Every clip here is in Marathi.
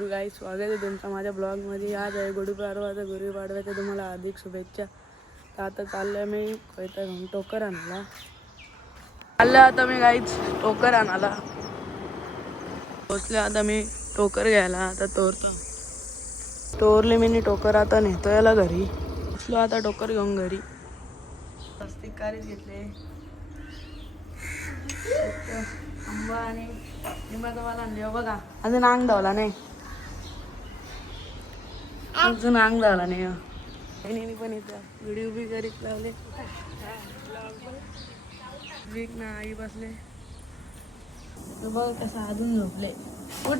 गाईस, स्वागत आहे तुमचं माझ्या ब्लॉगमध्ये. आज आहे गुढीपाडव्याच्या तुम्हाला हार्दिक शुभेच्छा. तर आता चाललं मी घेऊन टोकर आणायला. आता मी गाईच टोकर आणायला पोचले. आता मी टोकर घ्यायला आता तोरले मी टोकर आता नेतो याला घरी. पोचलो आता टोकर घेऊन घरी. स्वस्तिक कारीच घेतले, आंबा आणि लिंबाचा वाला आणले. बघा अजून अंग धावला नाही, अजून अंग धावला नाही. बहिणीने पण इथं व्हिडिओ बी करीत लावले. वीक ना आई बसले. बघ कसा अजून झोपले. उठ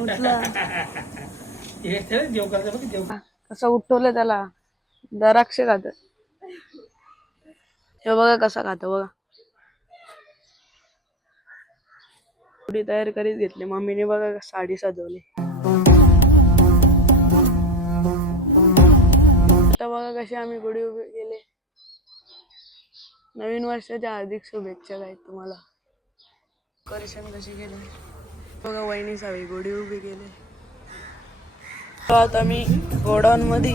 उठला कसं उठवलं त्याला. द्राक्ष खात. हे बघा कसा खातो बघा. गुढी तयार करीत घेतली मम्मीने. बघा साडी सजवली. आता बघा कशी आम्ही गुढी उभी गेले. नवीन वर्षाच्या हार्दिक शुभेच्छा आहेत तुम्हाला. डेकोरेशन कशी केले बघा. वहिनी सावी गुढी उभी केले. आता मी गोडाऊन मध्ये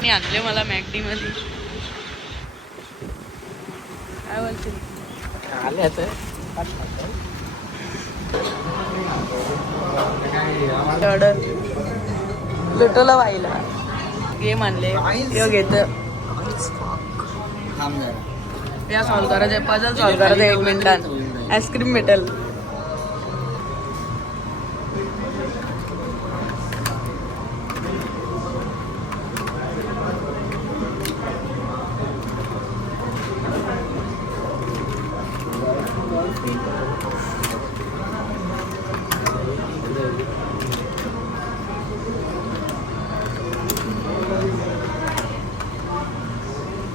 मी आणले मला मॅगडी मध्ये. काय बोलते ऑर्डर लुटोला व्हायला गेम आणले. घेत या सॉल्व करायचं, पजल सॉल्व करायचं 1 मिनिटात. आईस्क्रीम भेटेल.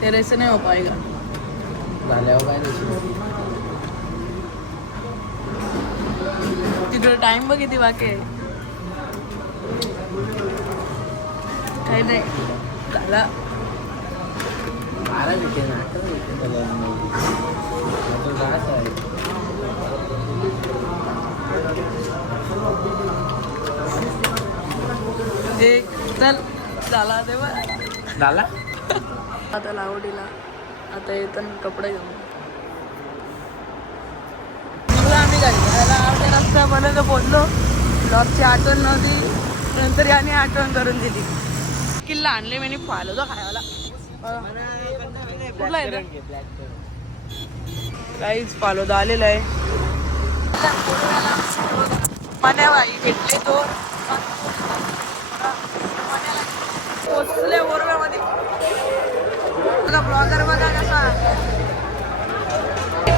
तेरे से नहीं हो पाएगा. तिकडे टाइम बघ किती बाकी आहे. काही नाही झाला. चल झाला तेव्हा झाला. आता लावडीला आता येताना कपडे घेऊन आम्ही गाडी रस्त्यापर्यंत पोचलो. ब्लॉगची आठवण नव्हती, नंतर याने आठवण करून दिली. किल्ला आणले मी फालुदा खायला. कुठला आहे काहीच फालुदा आलेला आहे. मण्याबाई भेटले तो पोचले ओरव्यामध्ये. ब्लॉगर बघा कसा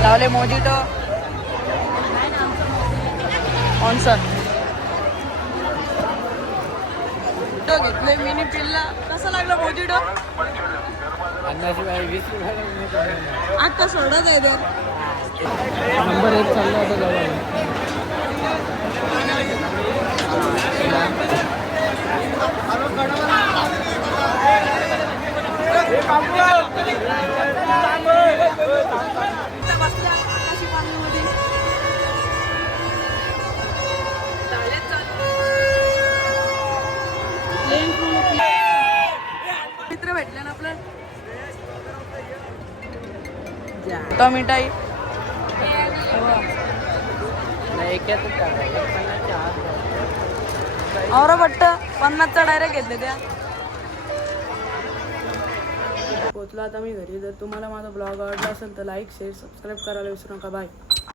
लावले मोजिटो ऑनसर तो घेतले. मिनी पिल्ला कसा लागला मोजिटो. आता सोडत आहे तर नंबर 1 चालला होता. मित्र भेटले ना आपलं. मिठाई और बट्ट 50चा डायरेक्ट घेतले त्या. पोचलो आता मी घरी. जर तुम्हाला माझा ब्लॉग आवडला असेल तर लाईक शेअर सबस्क्राईब करायला विसरू नका. बाय.